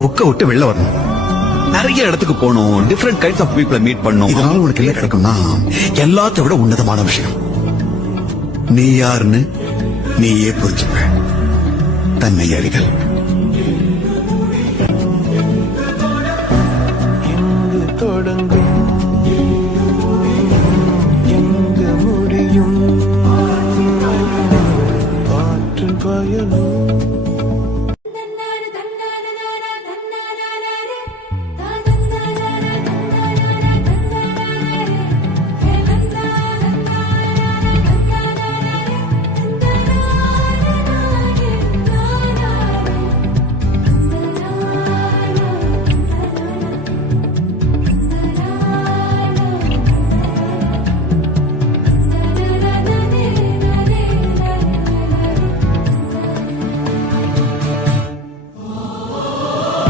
புக்க விட்டு வெளில வரணும். நிறைய இடத்துக்கு போகணும், டிஃபரெண்ட் கைண்ட்ஸ் ஆஃப் பீப்புளை மீட் பண்ணணும். இதனால உனக்கு என்ன கிடைக்கும்னா எல்லாத்த விட உன்னதமான விஷயம், நீ யாருன்னு நீயே புரிஞ்சுப்ப. தன்னை அறிதல்.